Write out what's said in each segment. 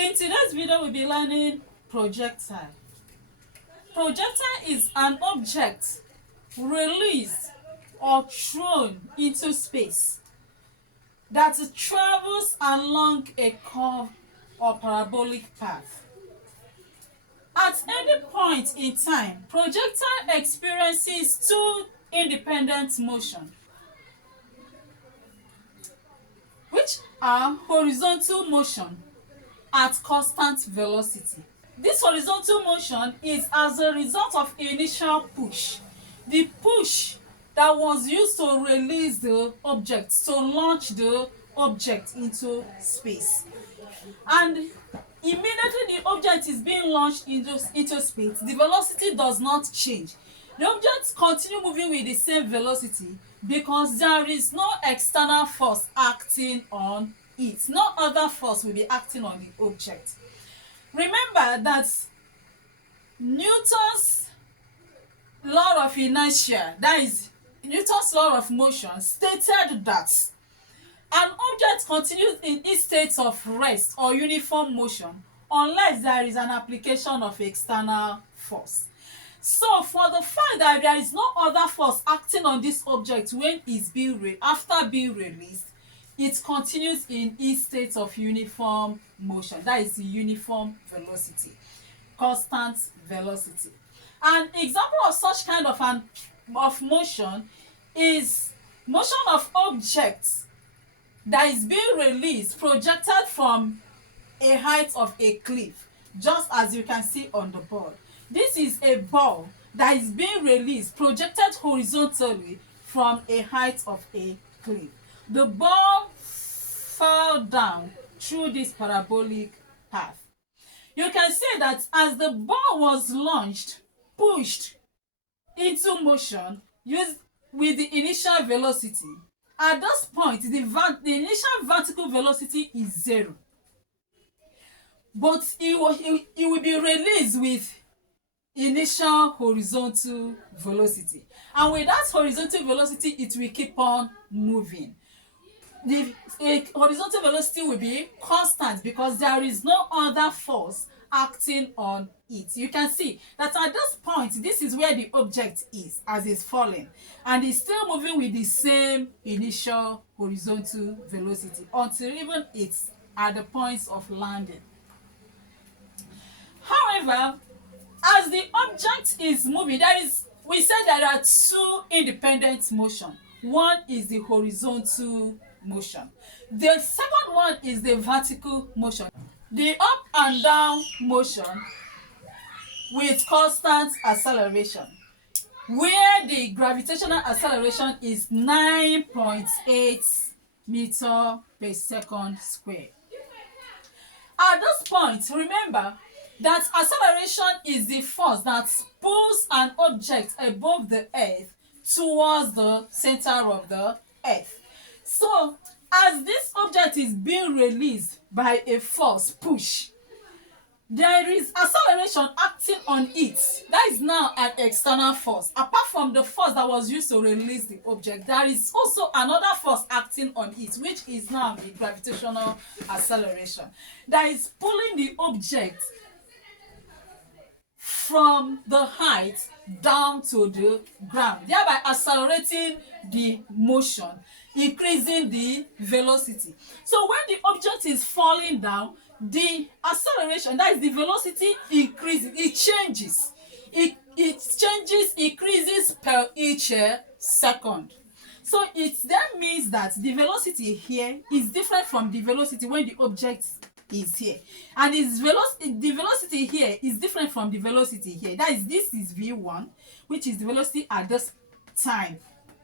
In today's video, we'll be learning projectile. Projectile is an object released or thrown into space that travels along a curved or parabolic path. At any point in time, projectile experiences two independent motions, which are horizontal motion at constant velocity. This horizontal motion is as a result of initial push. The push that was used to release the object, to launch the object into space. And immediately the object is being launched into space, the velocity does not change. The object continues moving with the same velocity because there is no external force acting on it. No other force will be acting on the object. Remember that Newton's law of inertia, that is Newton's law of motion, stated that an object continues in its state of rest or uniform motion unless there is an application of external force. So for the fact that there is no other force acting on this object when it's being after being released, it continues in its state of uniform motion. That is the uniform velocity, constant velocity. An example of such kind of motion is motion of objects that is being released, projected from a height of a cliff, just as you can see on the board. This is a ball that is being released, projected horizontally from a height of a cliff. The ball fell down through this parabolic path. You can see that as the ball was launched, pushed into motion used with the initial velocity, at this point the initial vertical velocity is 0, but it will be released with initial horizontal velocity, and with that horizontal velocity it will keep on moving. The horizontal velocity will be constant because there is no other force acting on it. You can see that at this point, this is where the object is as it's falling, and it's still moving with the same initial horizontal velocity until even it's at the points of landing. However, as the object is moving, we said there are two independent motions. One is the horizontal motion. The second one is the vertical motion. The up and down motion with constant acceleration, where the gravitational acceleration is 9.8 meter per second square. At this point, remember that acceleration is the force that pulls an object above the earth towards the center of the earth. So as this object is being released by a force push, there is acceleration acting on it. That is now an external force. Apart from the force that was used to release the object, there is also another force acting on it, which is now the gravitational acceleration, that is pulling the object from the height down to the ground, thereby accelerating the motion, increasing the velocity. So when the object is falling down, the acceleration, that is the velocity, increases. It changes. It changes, increases per each second. So it then means that the velocity here is different from the velocity when the object is here, and the velocity here is different from the velocity here. That is, this is v1, which is the velocity at this time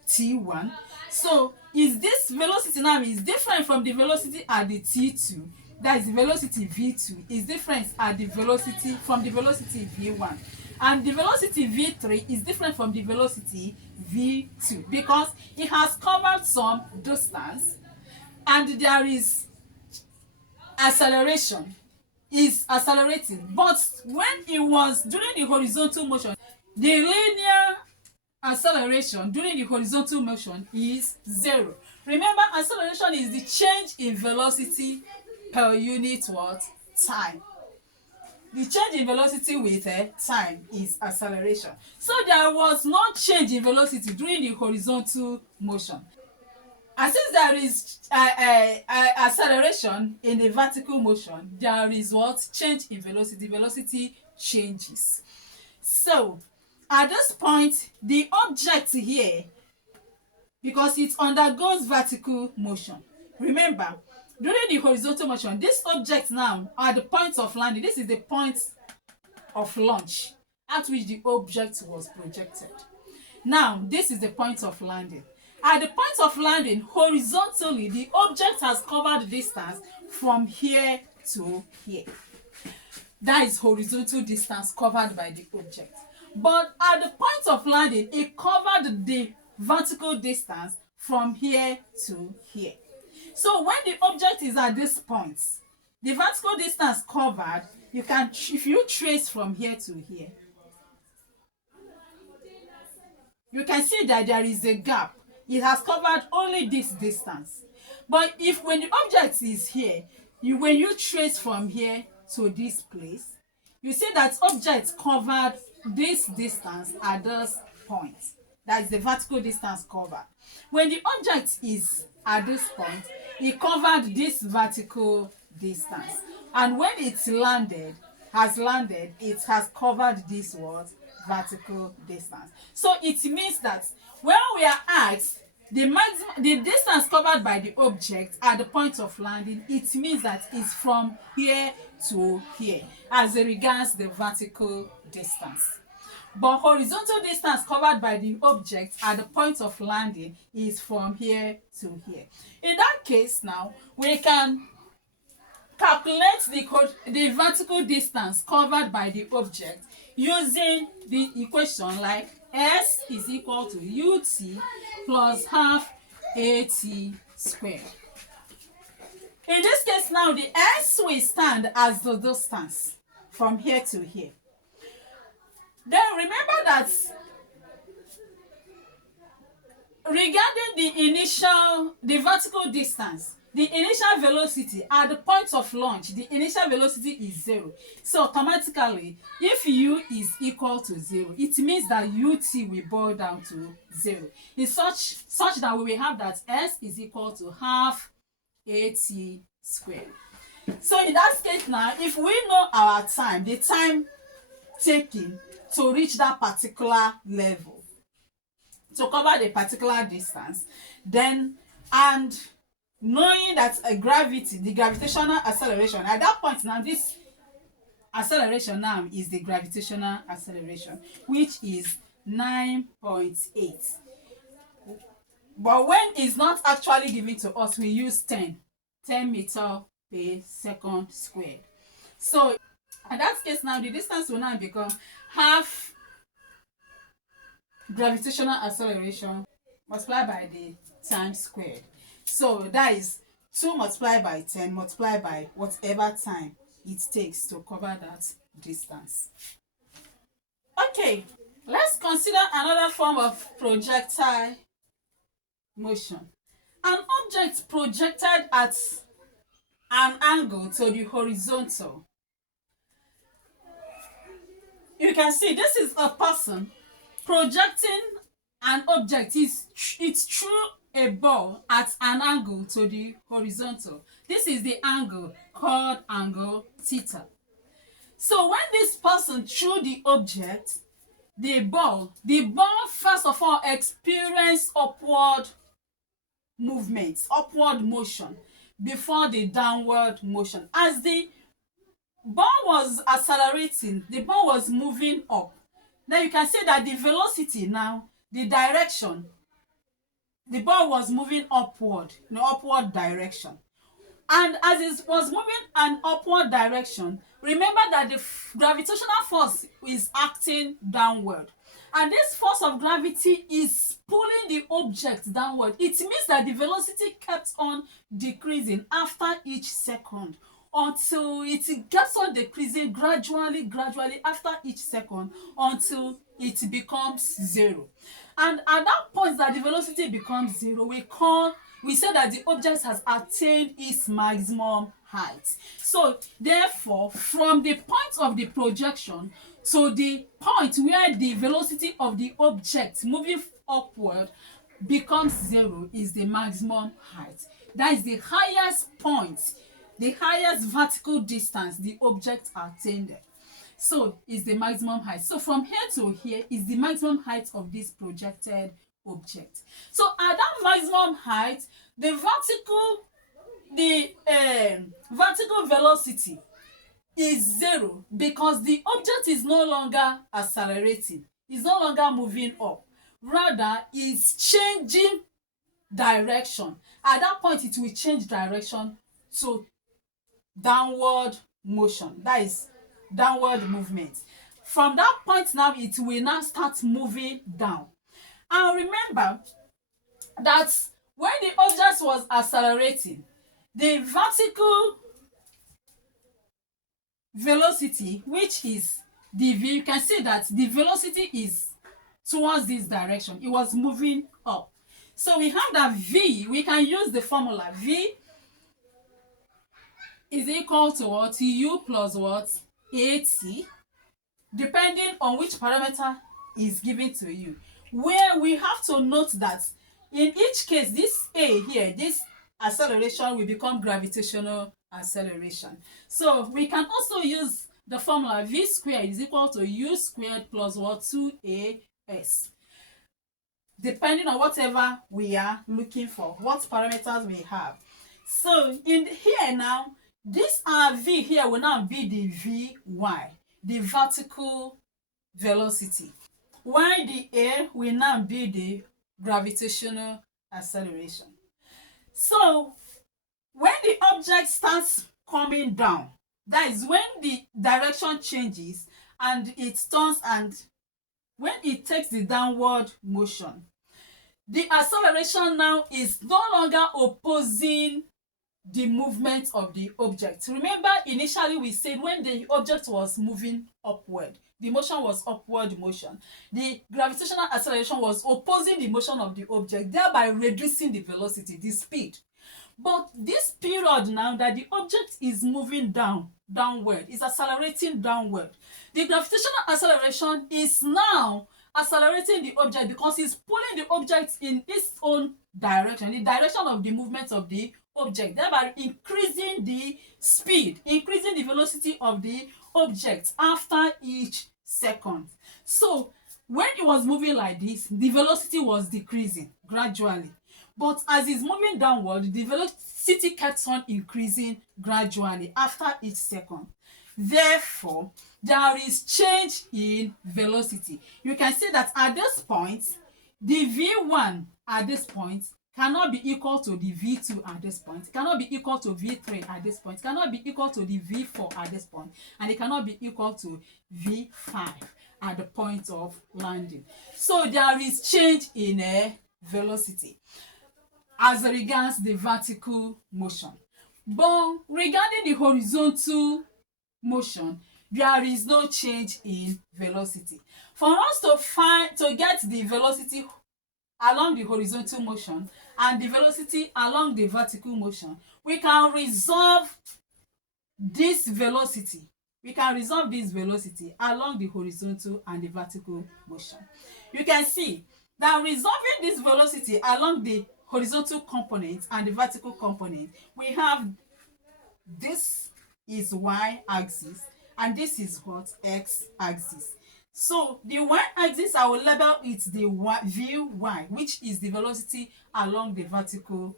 t1. So is this velocity now is different from the velocity at the t2, that is the velocity v2 is different at the velocity from the velocity v1, and the velocity v3 is different from the velocity v2 because it has covered some distance, and there is acceleration, is accelerating. But when it was during the horizontal motion, the linear acceleration during the horizontal motion is 0. Remember, acceleration is the change in velocity per unit time. The change in velocity with time is acceleration. So there was no change in velocity during the horizontal motion. And since there is acceleration in the vertical motion, there is what? Change in velocity. Velocity changes. So at this point, the object here, because it undergoes vertical motion. Remember, during the horizontal motion, this object now at the point of landing, this is the point of launch at which the object was projected. Now, this is the point of landing. At the point of landing, horizontally, the object has covered the distance from here to here. That is horizontal distance covered by the object. But at the point of landing, it covered the vertical distance from here to here. So when the object is at this point, the vertical distance covered, you can, if you trace from here to here, you can see that there is a gap. It has covered only this distance. But if when the object is here, when you trace from here to this place, you see that object covered this distance at this point. That is the vertical distance covered. When the object is at this point, it covered this vertical distance. And when it has landed, it has covered this what? Vertical distance. So it means that when we are asked the distance covered by the object at the point of landing, it means that it's from here to here as regards the vertical distance. But horizontal distance covered by the object at the point of landing is from here to here. In that case now, we can calculate the vertical distance covered by the object using the equation like S is equal to UT plus half AT squared. In this case now, the S will stand as the distance from here to here. Then remember that regarding the vertical distance, the initial velocity at the point of launch, the initial velocity is 0. So automatically, if U is equal to 0, it means that UT will boil down to 0. It's such that we will have that S is equal to half AT squared. So in that case now, if we know our time, the time taken to reach that particular level, to cover the particular distance, then, and knowing that gravity, the gravitational acceleration, at that point now, this acceleration now is the gravitational acceleration, which is 9.8. But when it's not actually given to us, we use 10 meters per second squared. So in that case now, the distance will now become half gravitational acceleration multiplied by the time squared. So that is 2 multiplied by 10 multiplied by whatever time it takes to cover that distance. Okay, let's consider another form of projectile motion. An object projected at an angle to the horizontal. You can see this is a person projecting an object. It's through a ball at an angle to the horizontal. This is the angle called angle theta. So when this person threw the object, the ball first of all experienced upward movement, upward motion before the downward motion. As the ball was accelerating, the ball was moving up. Now you can see that the velocity now, the direction, the ball was moving upward, in upward direction. And as it was moving an upward direction, remember that the gravitational force is acting downward. And this force of gravity is pulling the object downward. It means that the velocity kept on decreasing after each second until it gets on decreasing gradually after each second until it becomes 0. And at that point that the velocity becomes 0, we we say that the object has attained its maximum height. So therefore, from the point of the projection to the point where the velocity of the object moving upward becomes zero is the maximum height. That is the highest point, the highest vertical distance the object attained. So is the maximum height. So from here to here is the maximum height of this projected object. So at that maximum height, the vertical velocity is zero because the object is no longer accelerating, is no longer moving up, rather is changing direction. At that point it will change direction to downward motion, that is downward movement. From that point now it will now start moving down. And remember that when the object was accelerating, the vertical velocity, which is the v, you can see that the velocity is towards this direction, it was moving up. So we have that v, we can use the formula v is equal to what? U plus what? At, depending on which parameter is given to you, where we have to note that in each case this a here, this acceleration will become gravitational acceleration. So we can also use the formula v squared is equal to u squared plus what? 2as, depending on whatever we are looking for, what parameters we have. So in here now, this v here will now be the vy, the vertical velocity, while the a will now be the gravitational acceleration. So when the object starts coming down, that is when the direction changes and it turns, and when it takes the downward motion, the acceleration now is no longer opposing the movement of the object. Remember, initially we said when the object was moving upward, the motion was upward motion. The gravitational acceleration was opposing the motion of the object, thereby reducing the velocity, the speed. But this period now that the object is moving downward, is accelerating downward, the gravitational acceleration is now accelerating the object because it's pulling the object in its own direction, the direction of the movement of the object, thereby increasing the speed, increasing the velocity of the object after each second. So when it was moving like this, the velocity was decreasing gradually, but as it's moving downward, the velocity kept on increasing gradually after each second. Therefore, there is change in velocity. You can see that at this point, the v1 at this point cannot be equal to the v2 at this point, cannot be equal to v3 at this point, cannot be equal to the v4 at this point, and it cannot be equal to v5 at the point of landing. So there is change in velocity as regards the vertical motion. But regarding the horizontal motion, there is no change in velocity. For us to get the velocity along the horizontal motion and the velocity along the vertical motion, we can resolve this velocity. We can resolve this velocity along the horizontal and the vertical motion. You can see that resolving this velocity along the horizontal component and the vertical component, we have this is y-axis and this is what? X-axis. So the y-axis, I will label it the vy, which is the velocity along the vertical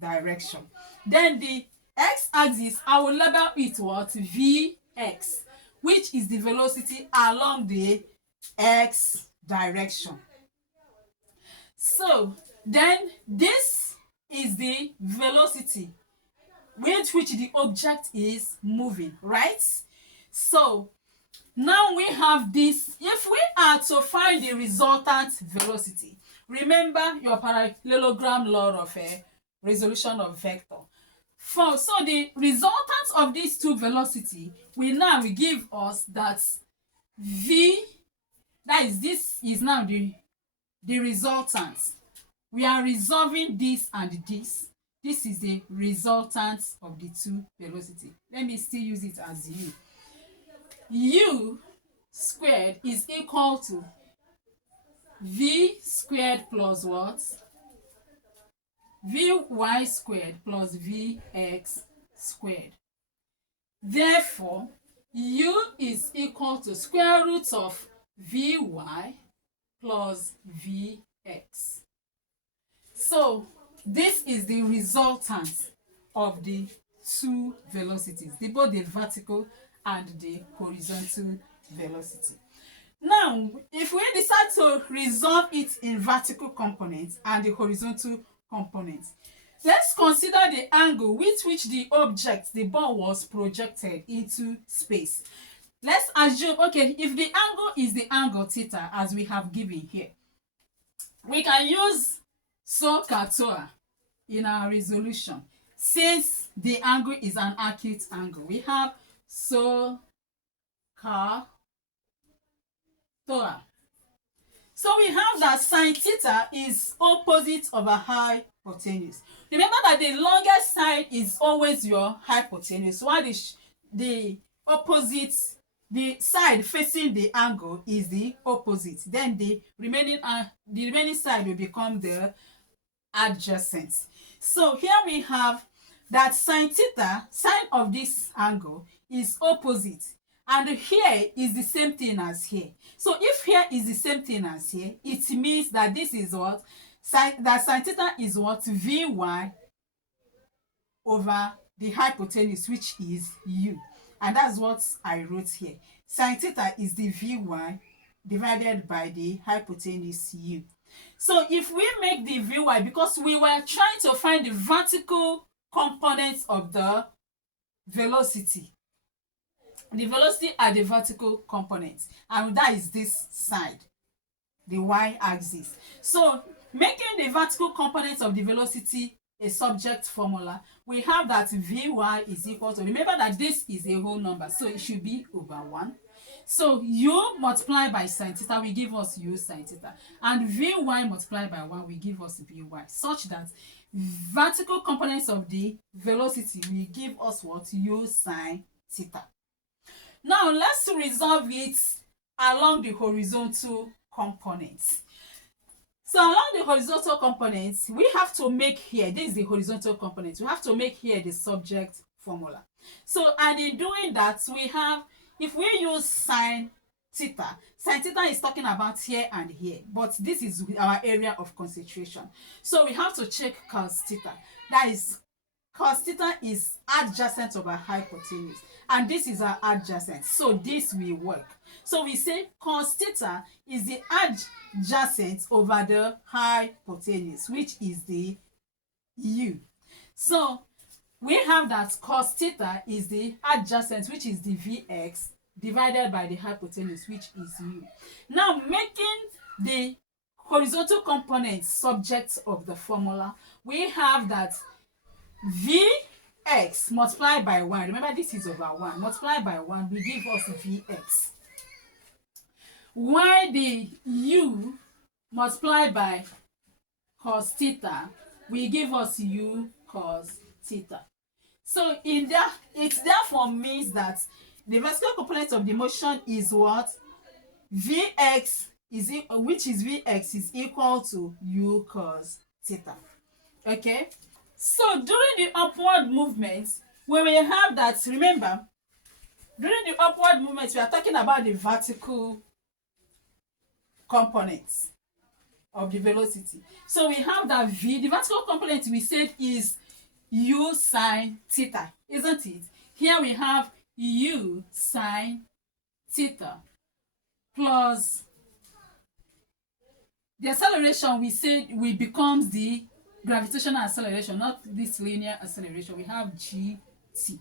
direction. Then the x-axis, I will label it what? Vx, which is the velocity along the x direction. So then this is the velocity with which the object is moving, right? So now we have this. If we are to find the resultant velocity, remember your parallelogram law of resolution of vector. So the resultant of these two velocity will now give us that v, that is, this is now the resultant we are resolving this and this. This is the resultant of the two velocity. Let me still use it as u. U squared is equal to v squared plus what? Vy squared plus vx squared. Therefore, u is equal to square root of vy plus vx. So this is the resultant of the two velocities, both the vertical and the horizontal velocity. Now, if we decide to resolve it in vertical components and the horizontal components, let's consider the angle with which the object, the ball, was projected into space. Let's assume, okay, if the angle is the angle theta as we have given here, we can use SOHCAHTOA in our resolution. Since the angle is an acute angle, we have SOHCAHTOA. So we have that sine theta is opposite of a hypotenuse. Remember that the longest side is always your hypotenuse, while the opposite, the side facing the angle, is the opposite. Then the remaining side will become the adjacent. So here we have that sine theta, sine of this angle, is opposite, and here is the same thing as here. So if here is the same thing as here, it means that this is what? That sine theta is what? Vy over the hypotenuse, which is u. And that's what I wrote here. Sine theta is the Vy divided by the hypotenuse u. So if we make the Vy, because we were trying to find the vertical components of the velocity at the vertical components, and that is this side, the y-axis. So making the vertical components of the velocity a subject formula, we have that Vy is equal to, remember that this is a whole number, so it should be over 1. So u multiplied by sine theta will give us u sine theta, and Vy multiplied by 1 will give us Vy, such that vertical components of the velocity will give us what? U sine theta. Now let's resolve it along the horizontal components. So along the horizontal components, we have to make here, this is the horizontal component, we have to make here the subject formula. So, and in doing that, we have, if we use sine theta is talking about here and here, but this is our area of concentration. So we have to check cos theta. That is, cos theta is adjacent of our hypotenuse, and this is our adjacent, so this will work. So we say cos theta is the adjacent over the hypotenuse, which is the u. So we have that cos theta is the adjacent, which is the Vx, divided by the hypotenuse, which is u. Now making the horizontal components subjects of the formula, we have that Vx multiplied by 1, remember this is over 1, multiplied by 1 will give us Vx. While the u multiplied by cos theta will give us u cos theta. So in that, it therefore means that the vertical component of the motion is what? Vx is which is Vx is equal to u cos theta. Okay? So during the upward movement, when we have that, remember, during the upward movement, we are talking about the vertical components of the velocity. So we have that v, the vertical component we said is u sine theta, isn't it? Here we have u sine theta plus the acceleration we said will becomes the gravitational acceleration, not this linear acceleration. We have gt.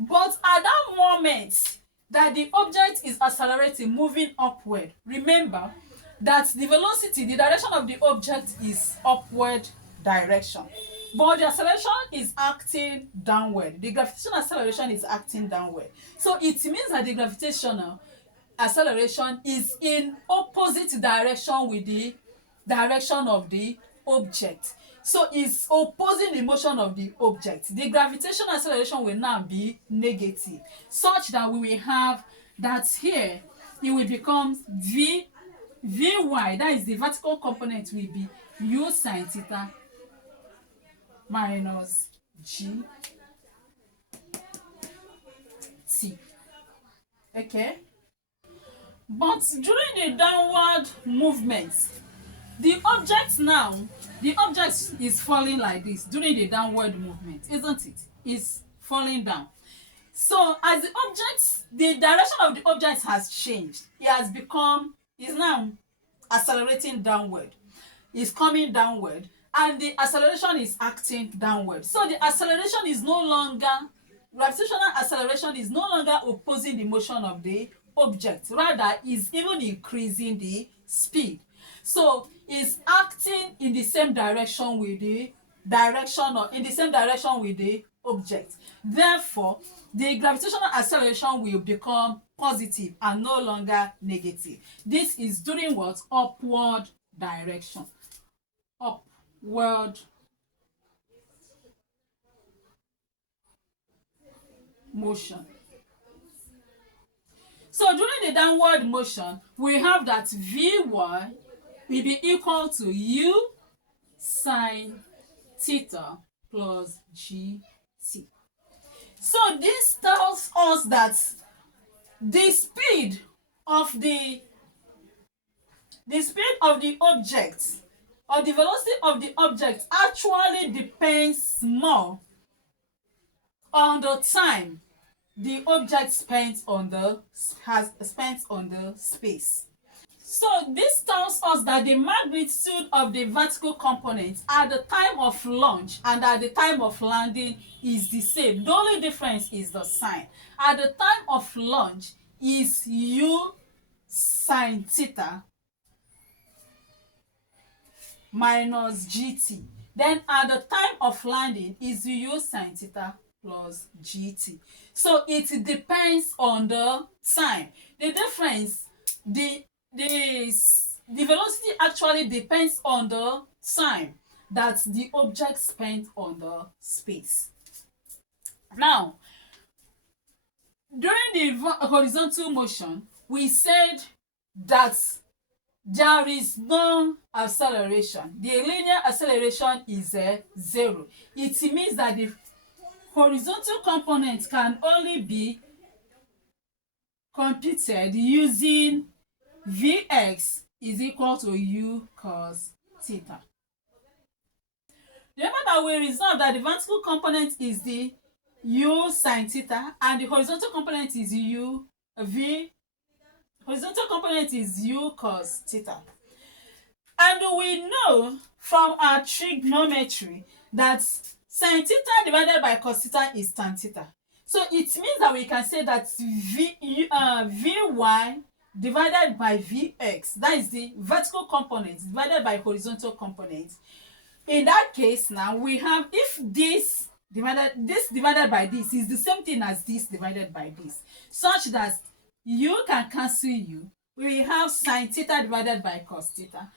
But at that moment that the object is accelerating, moving upward, remember that the velocity, the direction of the object is upward direction, but the acceleration is acting downward. The gravitational acceleration is acting downward. So it means that the gravitational acceleration is in opposite direction with the direction of the object. So it's opposing the motion of the object. The gravitational acceleration will now be negative, such that we will have that here it will become Vy, that is the vertical component, will be u sine theta minus gt. Okay, but during the downward movement, the object is falling like this during the downward movement, isn't it? It's falling down. So as the direction of the object has changed. Is now accelerating downward. It's coming downward, and the acceleration is acting downward. So the acceleration is no longer, gravitational acceleration is no longer opposing the motion of the object. Rather, is even increasing the speed. So it's acting in the same direction with the object. Therefore, the gravitational acceleration will become positive and no longer negative. This is during what? Upward direction. Upward motion. So during the downward motion, we have that Vy will be equal to u sine theta plus gt. So this tells us that the speed of the object, or the velocity of the object, actually depends more on the time the object spent on the space. So this tells us that the magnitude of the vertical component at the time of launch and at the time of landing is the same. The only difference is the sign. At the time of launch is u sine theta minus gt. Then at the time of landing is u sine theta plus gt. So it depends on the time. The difference, the velocity actually depends on the time that the object spent on the space. Now, during the horizontal motion, we said that there is no acceleration. The linear acceleration is 0. It means that the horizontal component can only be computed using Vx is equal to u cos theta. Remember that we resolved that the vertical component is the u sine theta and the horizontal component is horizontal component is u cos theta. And we know from our trigonometry that sine theta divided by cos theta is tan theta. So it means that we can say that Vy divided by Vx, that is the vertical component divided by horizontal component. In that case, now we have, if this divided by this is the same thing as this divided by this, such that u can cancel u, we have sine theta divided by cos theta,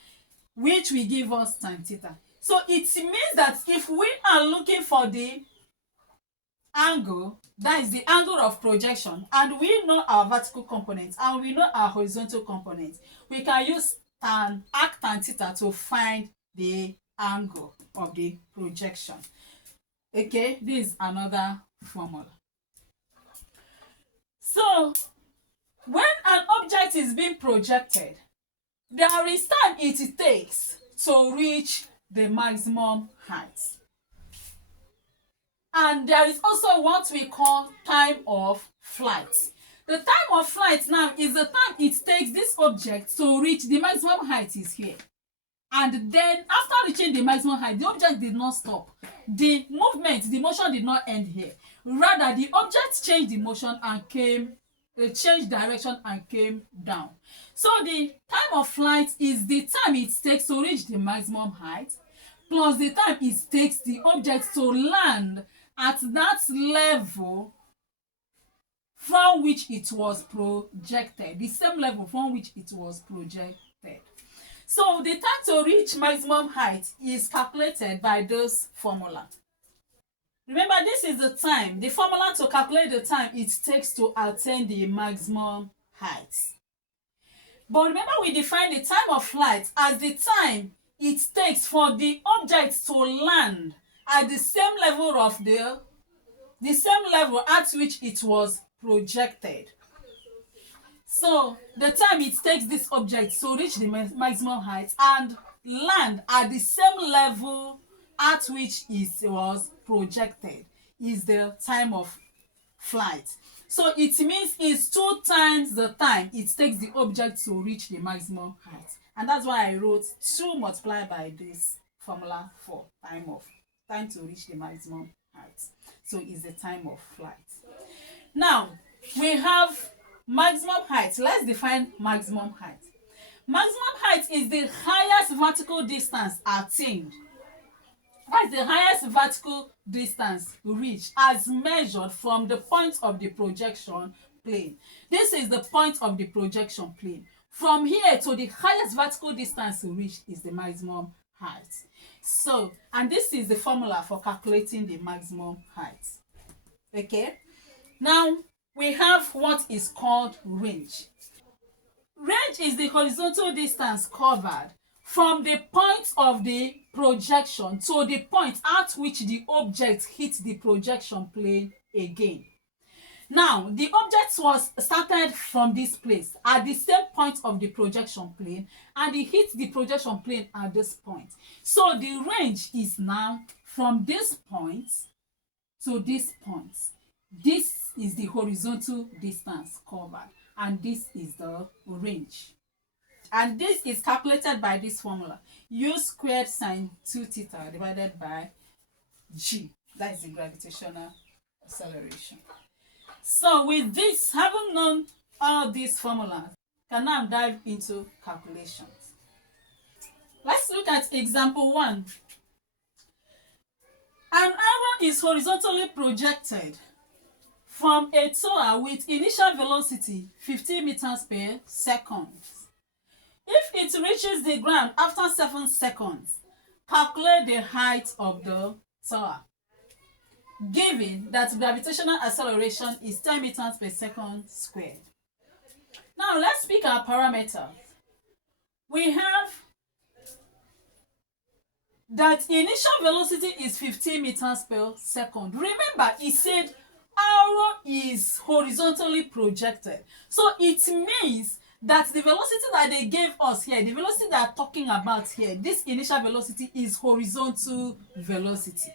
which will give us tan theta. So it means that if we are looking for the angle, that is the angle of projection, and we know our vertical component and we know our horizontal component, we can use tan theta to find the angle of the projection. Okay, this is another formula. So when an object is being projected, there is time it takes to reach the maximum height. And there is also what we call time of flight. The time of flight now is the time it takes this object to reach the maximum height is here. And then after reaching the maximum height, the object did not stop. The motion did not end here. Rather, the object changed the motion and changed direction and came down. So the time of flight is the time it takes to reach the maximum height plus the time it takes the object to land at that level from which it was projected, the same level from which it was projected. So the time to reach maximum height is calculated by this formula. Remember, this is the time, the formula to calculate the time it takes to attain the maximum height. But remember, we define the time of flight as the time it takes for the object to land at the same level of the same level at which it was projected. So the time it takes this object to reach the maximum height and land at the same level at which it was projected is the time of flight. So it means it's 2 times the time it takes the object to reach the maximum height. And that's why I wrote 2 multiplied by this formula for time to reach the maximum height. So it's the time of flight. Now we have maximum height. Let's define maximum height. Maximum height is the highest vertical distance attained. That's the highest vertical distance reached as measured from the point of the projection plane. This is the point of the projection plane. From here to the highest vertical distance reached is the maximum height. So, and this is the formula for calculating the maximum height. Okay? Now, we have what is called range. Range is the horizontal distance covered from the point of the projection to the point at which the object hits the projection plane again. Now, the object was started from this place at the same point of the projection plane and it hits the projection plane at this point. So the range is now from this point to this point. This is the horizontal distance covered and this is the range. And this is calculated by this formula. U squared sine 2 theta divided by G. That is the gravitational acceleration. So with this, having known all these formulas, can now dive into calculations. Let's look at example 1. An arrow is horizontally projected from a tower with initial velocity 15 meters per second. If it reaches the ground after 7 seconds, calculate the height of the tower, given that gravitational acceleration is 10 meters per second squared. Now let's pick our parameters. We have that initial velocity is 15 meters per second. Remember, it said arrow is horizontally projected. So it means that the velocity that they gave us here, the velocity they are talking about here, this initial velocity is horizontal velocity.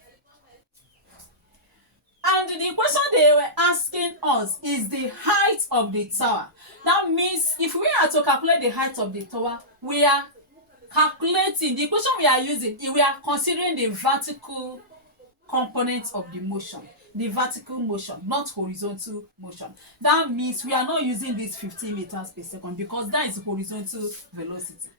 And the question they were asking us is the height of the tower. That means if we are to calculate the height of the tower, we are calculating, the equation we are using, we are considering the vertical component of the motion. The vertical motion, not horizontal motion. That means we are not using this 15 meters per second because that is horizontal velocity.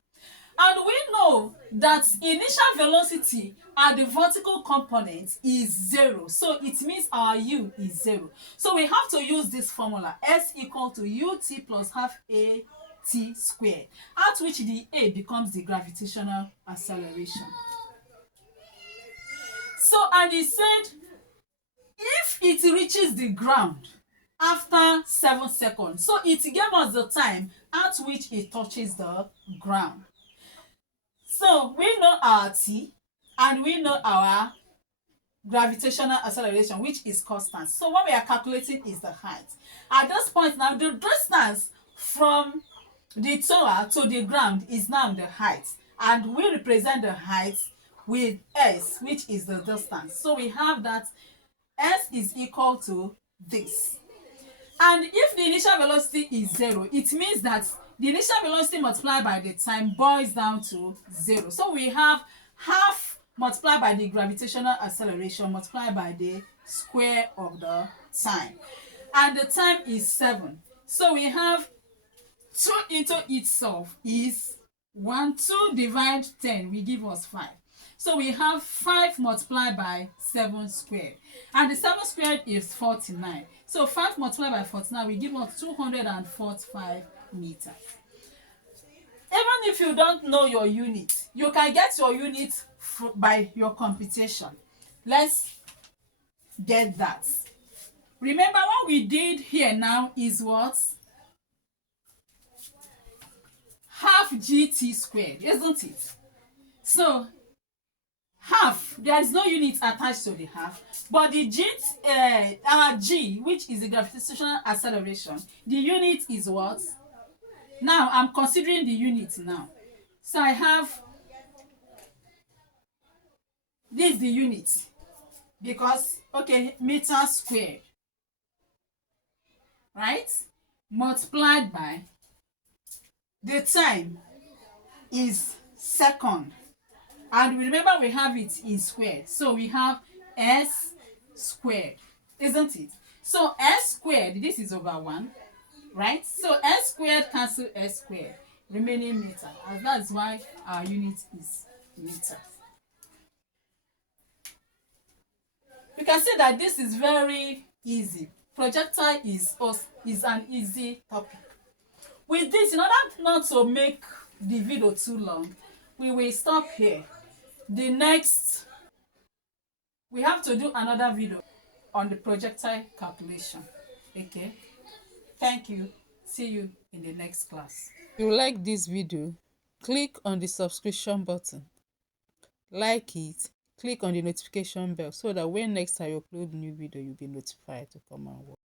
And we know that initial velocity at the vertical component is 0. So it means our u is 0. So we have to use this formula, S equal to ut plus half a t squared, at which the a becomes the gravitational acceleration. So, and he said, if it reaches the ground after 7 seconds, so it gave us the time at which it touches the ground. So we know our t and we know our gravitational acceleration, which is constant. So what we are calculating is the height. At this point now, the distance from the tower to the ground is now the height, and we represent the height with s, which is the distance. So we have that s is equal to this. And if the initial velocity is 0, it means that the initial velocity multiplied by the time boils down to 0. So we have half multiplied by the gravitational acceleration multiplied by the square of the time. And the time is 7. So we have 2 into itself is 1. 2 divide 10 will give us 5. So we have 5 multiplied by 7 squared. And the 7 squared is 49. So 5 multiplied by 49 will give us 245 meters. Even if you don't know your unit, you can get your unit by your computation. Let's get that. Remember what we did here now is what? Half gt squared, isn't it? So half, there is no unit attached to the half, but the g, which is the gravitational acceleration, the unit is what? Now I'm considering the unit now. So I have this is the unit, because okay, meter squared, right, multiplied by the time is second, and remember we have it in square, so we have s squared, isn't it? So s squared, this is over 1, right? So s squared cancel s squared, remaining meter, and that's why our unit is meter. You can see that this is very easy. Projectile is an easy topic. With this, in order not to make the video too long, we will stop here. The next, we have to do another video on the projectile calculation. Okay, thank you. See you in the next class. If you like this video, click on the subscription button, like it, click on the notification bell so that when next I upload new video, you'll be notified to come and watch.